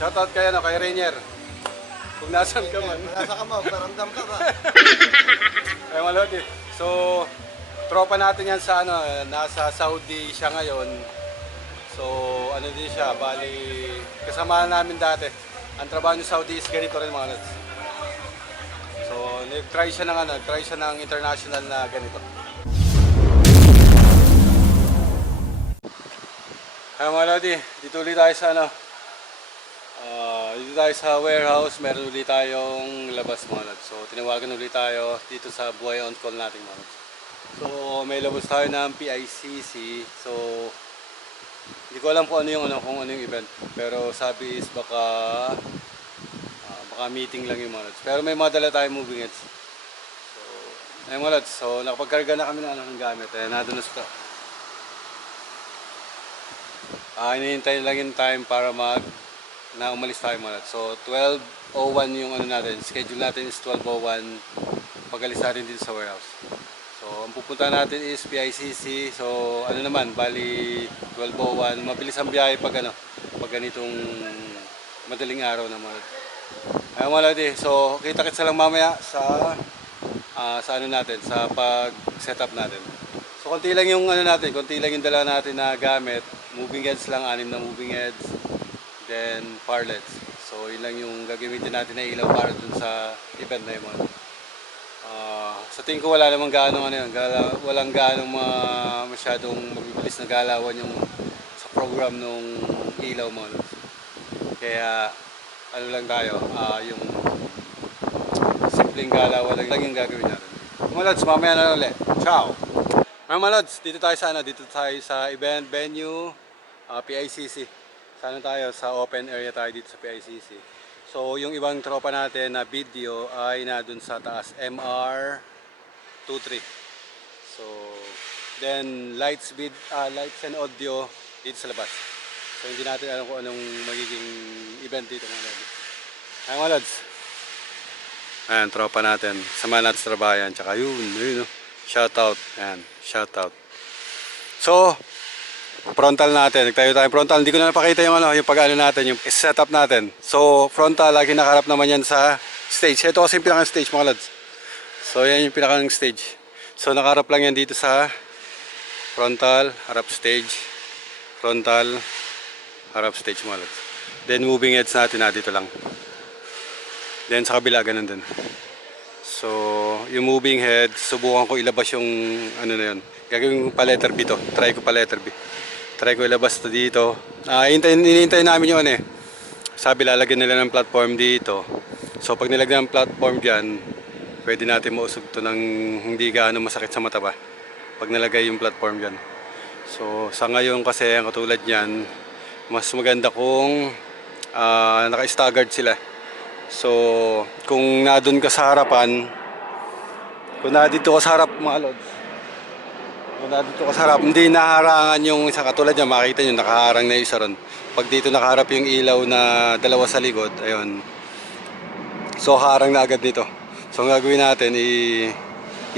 Shoutout kay, kay Rainier. Kung nasan ka man. Nasa ka mo, paramdam ka ba? Ay malodi. So, tropa natin yan sa nasa Saudi siya ngayon. So, din siya, bali, kasama namin dati. Ang trabaho niya sa Saudi is ganito rin mga lods. So, nag-try siya ng international na ganito. Ay mga lodi, dito ulit tayo sa dito tayo sa warehouse, meron ulit tayong labas mga lods. So, tinawagan ulit tayo dito sa buhay on call natin mga lods. So, may labas tayo ng PICC. So, hindi ko alam kung ano yung event. Pero sabi is baka meeting lang yung mga lods. Pero may mga dala tayong moving heads. So, ayun mga lods. So, nakapagkarga na kami ng gamit. Ayan, nandun na sa hinihintay lang yung time para umalis tayo mga lods. So 12:01 yung natin. Schedule natin is 12:01 pag-alis natin dito sa warehouse. So ang pupunta natin is PICC. So naman, bali 12:01. Mabilis ang biyahe pag ganitong madaling araw na mga lods. Ayun mga lods. So kita-kits lang mamaya sa natin, sa pag-setup natin. So konti lang yung konti lang yung dala natin na gamit. Moving heads lang, 6 na moving heads. Then parlets. So yun lang yung gagamitin natin na ilaw para dun sa event na yun. Sa tingin ko wala namang walang masyadong mabibilis na galawan yung sa program nung ilaw mo. Kaya lang tayo, yung simpleng galawan lang yung gagawin natin. Mga lods, mamaya na ulit. Ciao! Mga lods, dito tayo sa event venue, PICC. Tayo sa open area tayo dito sa PICC. So yung ibang tropa natin na video ay na dun sa taas, MR23. So then lights and audio dito sa labas. So hindi natin alam kung anong magiging event dito mga lods. Ay mga lods. Ayan, tropa natin. Samahan natin sa trabayan. Tsaka yun. Shoutout. Ayan, shoutout. So, frontal natin. Nagtayo tayo frontal. Hindi ko na napakita yung natin, yung setup natin. So, frontal, lagi nakaharap naman yan sa stage. Ito kasi yung pinakang stage mga lads. So, yan yung pinakang stage. So, nakaharap lang yan dito sa frontal, harap stage, frontal, harap stage mga lads. Then, moving heads natin dito lang. Then, sa kabila, ganun din. So, yung moving head, subukan ko ilabas yung na yun. Gagawin ko pa letter B to. Try ko pa letter B. Try ko ilabas to dito. Hinihintay namin yung Sabi lalagyan nila ng platform dito. So, pag nilagyan ng platform dyan, pwede natin mausog to ng hindi gaano masakit sa mata ba. Pag nalagay yung platform dyan. So, sa ngayon kasi, ang katulad nyan, mas maganda kung naka-staggered sila. So, kung nadun ka sa harapan, kung nadito ka sa harap mga lods, kung nadito ka sa harap, hindi naharangan yung isa katulad niya, makita nyo, nakaharang na yung isa ron. Pag dito nakaharap yung ilaw na dalawa sa likod, ayun. So, harang na agad dito. So, ang gagawin natin,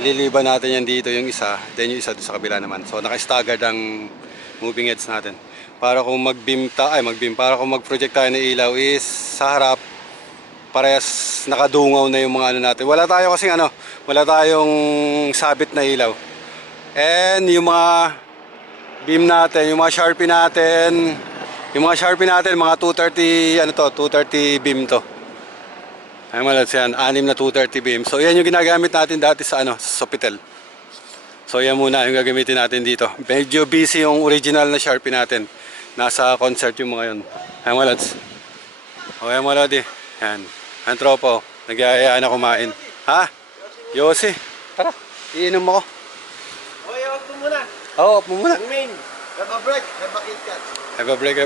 ililiban natin yan dito yung isa, then yung isa doon sa kabila naman. So, naka-staggered ang moving heads natin. Para kung para kung mag-project tayo ng ilaw is sa harap, parehas nakadungaw na yung mga natin. Wala tayong sabit na ilaw. And yung mga beam natin, yung mga Sharpie natin, mga 230 beam to. Ay malat yan, 6 na 230 beam. So yan yung ginagamit natin dati sa Sofitel. So yan muna yung gagamitin natin dito. Medyo busy yung original na Sharpie natin. Nasa concert yung mga yun. Ay malats. Okay mga lodi. Yan. Ang tropo, nag-aayaan na kumain. Ha? Yossi, tara, iinom ako. Okay, wag mo muna. Oo, wag mo muna. Main, have a break, have a KitKat. Have a break.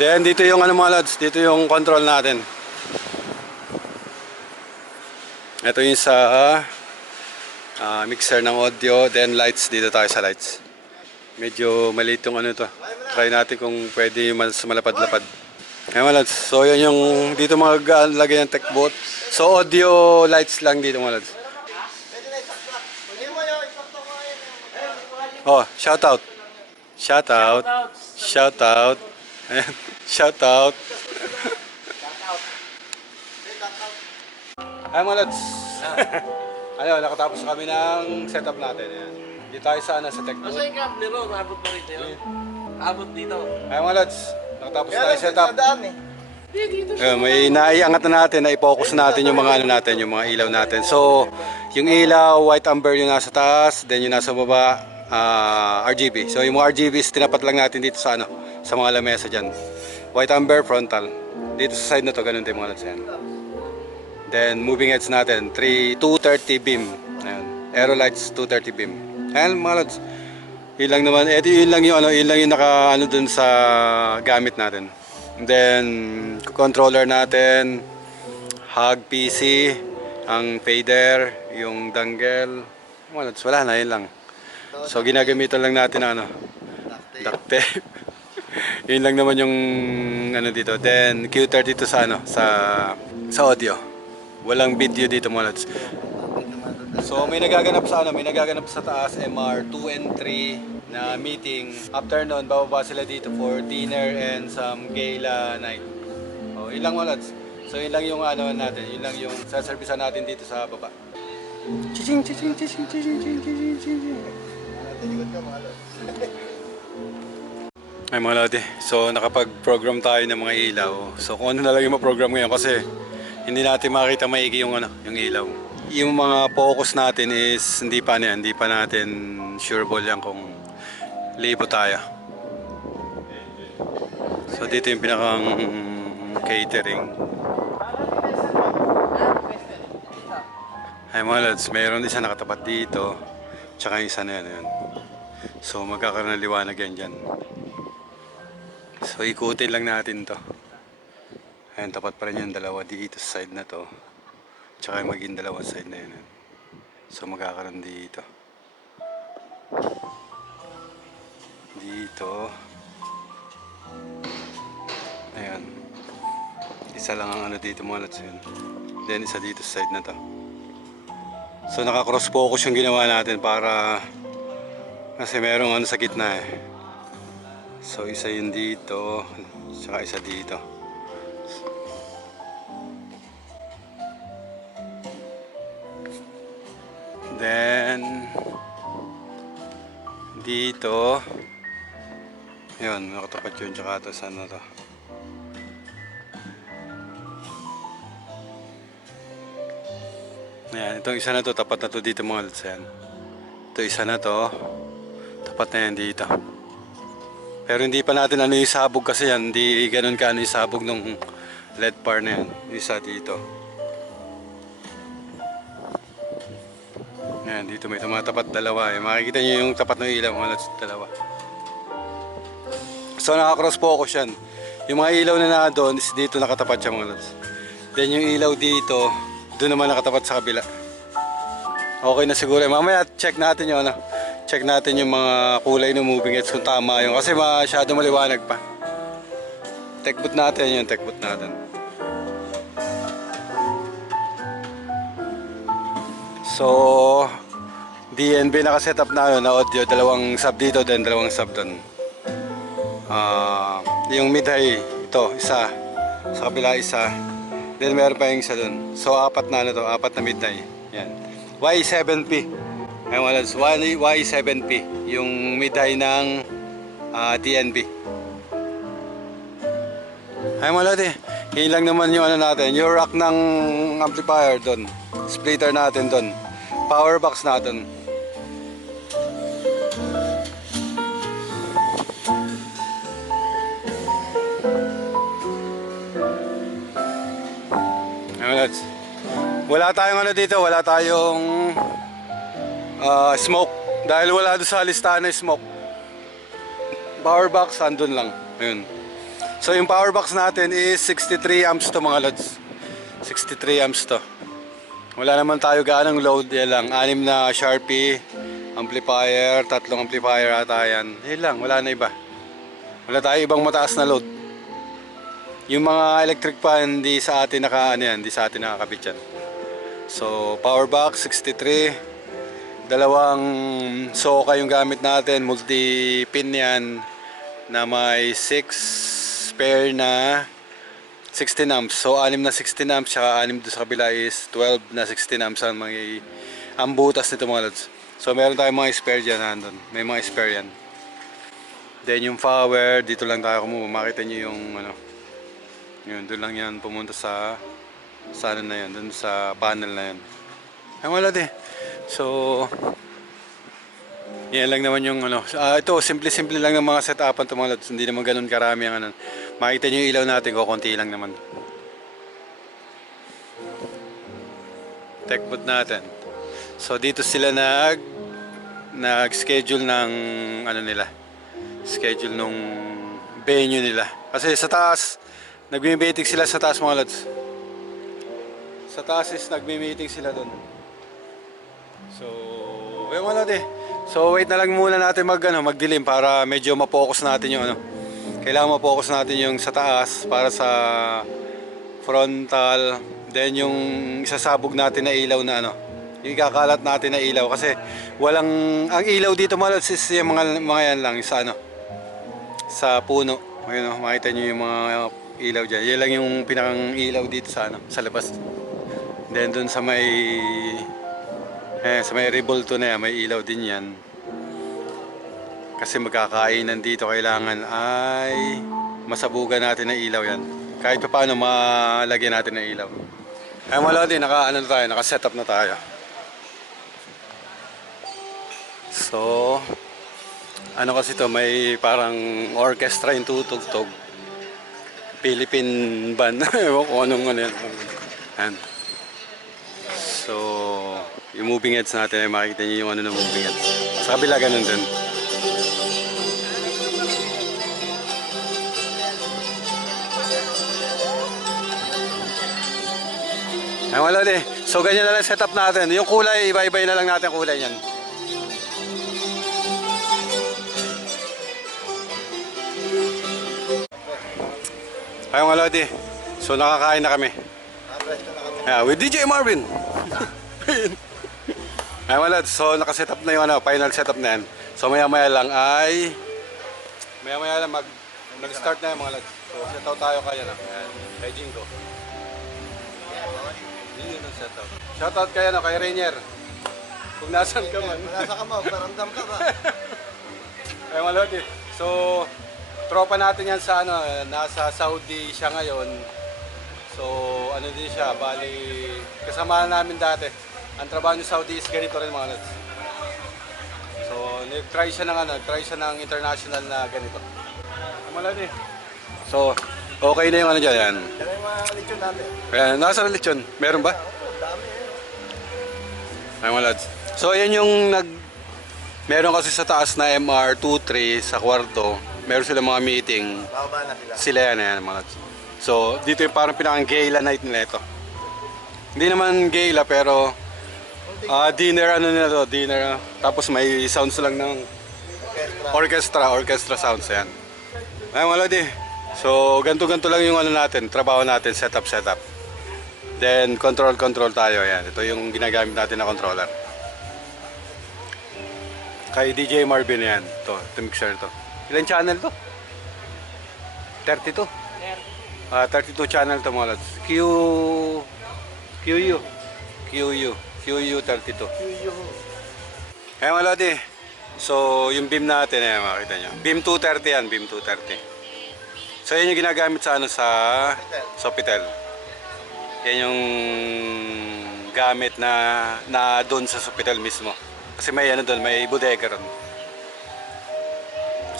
Then, dito yung mga lads, dito yung control natin. Ito yung sa mixer ng audio, then lights, dito tayo sa lights. Medyo maliit yung to. Try natin kung pwede malapad-lapad. Ayan mga lads, so yan yung dito maglagay ng tech booth. So audio lights lang dito mga lads. Oh, shout out. Ayan, shout out. Ay mga lods. Ano, nakatapos kami ng setup natin. Ayan. Dito tayo sa Tech Basta yung cable ro, maabot pa rito yun. Abot dito. Ay mga lods, nakatapos tayo setup. Daan eh. Ayun, may naiangat na natin, na-focus natin yung mga ano natin, yung mga ilaw natin. So, yung ilaw, white amber yung nasa taas, then yung nasa baba, RGB. So, yung mga RGBs, tinapat lang natin dito sa ano, sa mga lamesa dyan. White amber, frontal. Dito sa side na to, ganun din mga lods yan. Then, moving heads natin, 230 beam. Ayun, aero lights, 230 beam. Ayan mga lods. Yun lang naman, yun lang yung naka, ano dun sa gamit natin. And then, controller natin, hug PC, ang fader, yung dangle. Well, wala na, yun lang. So, ginagamitan lang natin ang duct tape. Yun lang naman yung ano dito. Then, Q32 sa sa audio. Walang video dito mga lods. So, may nagaganap sa taas, MR 2 and 3 na meeting. After nun, bababa sila dito for dinner and some gala night. Oh, yun lang mga lods. So, yun lang yung ano natin, yun lang yung saservisan natin dito sa baba. Chiching, chiching, chiching, chiching, chiching, chiching, chiching. Talikod ka mga lods. Ay mga lodi, so nakapag-program tayo ng mga ilaw. So kung ano na lang yung ma-program ngayon kasi hindi natin makita maigi yung yung ilaw. Yung mga focus natin is hindi pa natin sureball yan kung libo tayo. So dito yung pinakang catering. Ay mga lods, mayroon isa nakatapat dito, tsaka yung isa na yan. So magkakaroon ng liwanag yan dyan. So ikutin lang natin to. Ayan, tapat pa rin yung dalawa dito sa side na to. Tsaka yung maging dalawang side na yun. So magkakaroon dito. Dito. Ayan. Isa lang ang ano dito mga lods yun. Then isa dito sa side na to. So naka cross focus yung ginawa natin para kasi merong ano sa gitna eh. So isa yun dito, saka isa dito. Then dito, yun, nakatapat yun, tsaka ito, saan na to? Ayan, itong isa na to, tapat na to dito mga lods yan. Ito isa na to, tapat na yan dito. Pero hindi pa natin ano yung sabog kasi yan, hindi ganun ka ano yung sabog ng LED bar na yan. Isa dito. Ayan, dito may tumatapat dalawa. Makikita nyo yung tapat ng ilaw, mga lods, dalawa. So naka-cross focus yan. Yung mga ilaw na doon is dito nakatapat siya mga lods. Then yung ilaw dito, doon naman nakatapat sa kabila. Okay na siguro. Mamaya check natin yung check natin yung mga kulay ng moving heads kung tama yun kasi masyado maliwanag pa. Techboot natin yun, techboot natin. So DNB naka-setup na na audio, dalawang sub dito then dalawang sub doon. Yung mid-high ito, isa sa kabila isa, then meron pa yung isa doon. So apat na apat na mid-high. Yan. Y7P. Ayun mga lods, Y7P, yung mid-high ng DNB. Ayun mga lods, yun lang naman yung natin, yung rack ng amplifier doon, splitter natin doon, power box natin. Ayun mga lods, wala tayong dito, wala tayong smoke dahil wala doon sa listahan na smoke. Power box andun lang. Ayun. So yung power box natin is 63 amps to mga lods. 63 amps to. Wala naman tayo gaanong load, yan lang. 6 na Sharpie amplifier, 3 amplifier ata yan. Yan lang, wala na iba. Wala tayo ibang mataas na load. Yung mga electric fan hindi sa atin hindi sa atin nakakabit yan. So power box 63, dalawang soka yung gamit natin, multi pin yan na may 6 pair na 16 amps. So 6 na 16 amps, saka 6 doon sa kabila is 12 na 16 amps ang butas nito mga lods. So meron tayong mga spare dyan, nandun. May mga spare yan. Then yung power, dito lang tayo kumuha. Makita nyo yung ano. Yun, doon lang yan pumunta sa ano na yan, doon sa panel na yan. Ay wala din. So yan lang naman yung ano. Ito, simple-simple lang ng mga setupan ito mga lods. Hindi naman ganun karami ang ano. Makita nyo yung ilaw natin, konti lang naman. Tech boot natin. So dito sila nag-schedule ng ano nila. Schedule nung venue nila. Kasi sa taas, nagme-meeting sila sa taas mga lods. Sa taas is nagme-meeting sila doon. So, ayun mga lods eh. So wait na lang muna natin magdilim para medyo ma-focus natin yung ano. Kailangan ma-focus natin yung sa taas para sa frontal. Then yung isasabog natin na ilaw na ano. Yung ikakalat natin na ilaw kasi ang ilaw dito mga lods is yung mga yan lang sa ano. Sa puno. Ayun oh, makita niyo yung mga ilaw diyan. Yan lang yung pinakang ilaw dito sa ano, sa labas. Then dun sa may revolto na yan, may ilaw din yan. Kasi magkakainan dito, kailangan ay masabugan natin ng ilaw yan. Kahit pa paano malagyan natin ng ilaw. Ay wala din, naka-setup na tayo. So, ano kasi to, may parang orchestra yung tutugtog. Philippine band. Ewan ko anong ano yan. Ayan. So, yung moving heads natin, ay makikita niyo yung ano ng moving heads. Sa kabila ganun din. Ay wala din. So ganyan na lang setup natin. Yung kulay, iba-ibay na lang natin kulay niyan. Ay wala din. So nakakain na kami. With DJ Marvin. Ay wala. So naka-setup na yung final setup na yan. So maya-maya lang mag-start na yung mga lads. So setup tayo kaya na. Kay Jingo. Shoutout kay Rainier. Kung nasan ka man. Nasa ka mo, paramdam ka ba? Ay malod eh. So tropa natin yan sa nasa Saudi siya ngayon. So ano din siya, bali kasama namin dati. Ang trabaho niya sa Saudi is ganito rin mga lads. So nag-try siya ng international na ganito. Ay malod eh. So okay na yung dyan yan. Yan yung mga lechon natin. Ayan, nasa lechon. Meron ba? Dami Ay mga lads. So ayan yung meron kasi sa taas na MR23 sa kwarto. Meron sila mga meeting. Bababa na sila. Sila yan mga lads. So dito yung parang pinakang gala night nila ito. Hindi naman gala pero dinner nila to, dinner. Tapos may sounds lang ng orchestra sounds yan. Ay mga lads. So ganto lang yung natin, trabaho natin, setup. Then control tayo, yan. Ito yung ginagamit natin na controller. Kay DJ Marvin yan. Ito mixer to. Ilan channel to? 32. 32 channel to mga lads. QU 32. Kaya mga lads so yung beam natin makita nyo. Beam 230 yan, beam 230. So yan yung ginagamit sa sa Sofitel. Yan yung gamit na doon sa Sofitel mismo. Kasi may doon, may bodega ron.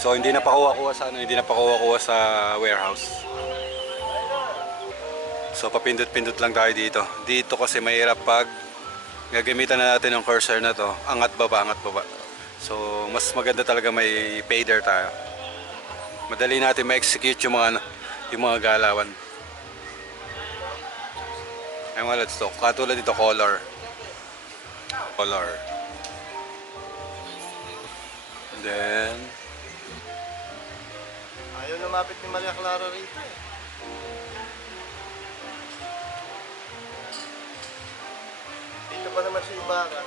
So hindi na pakuha-kuha sa warehouse. So papindot-pindot lang tayo dito. Dito kasi mahirap pag gagamitan na natin yung cursor na to, angat baba. So mas maganda talaga may fader tayo. Madali natin ma-execute yung mga galawan. Ay mga lads to, katulad dito color. Then Ayaw lumapit ni Maria Clara rito eh. Dito pa naman si Ibarra.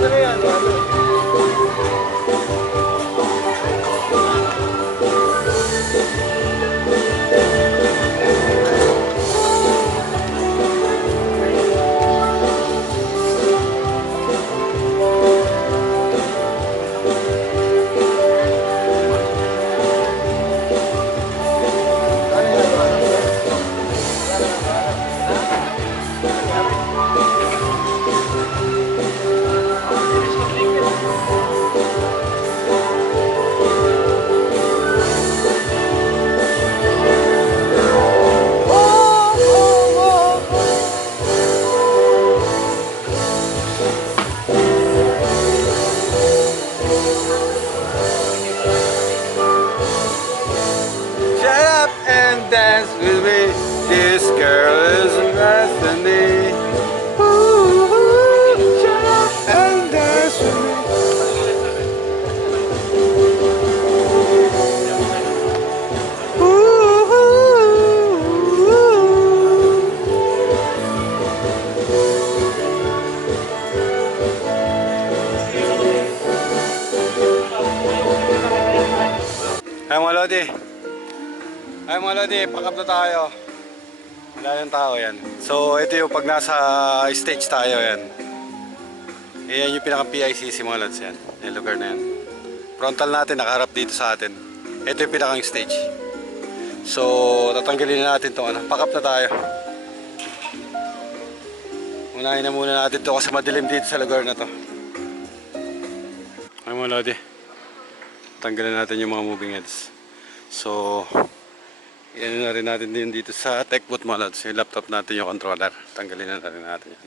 Ano na yan? Ano? Shut up and dance with me. This girl is a destiny. Ooh, shut up and dance with me. Ooh. Ay mga Lodi. Ay mga Lodi, pack up na tayo. Wala yung tao yan. So ito yung pag nasa stage tayo yan. Ayan yung pinaka PICC mga Lods yan. Yung lugar na yan. Frontal natin, nakaharap dito sa atin. Ito yung pinakang stage. So tatanggalin na natin itong ano. Pack up na tayo. Unahin na muna natin ito kasi madilim dito sa lugar na to. Ay mga Lodi. Tanggalin natin yung mga moving heads. So, yan na rin natin din dito sa tech boot mga lods. Yung laptop natin, yung controller. Tanggalin na rin natin yan.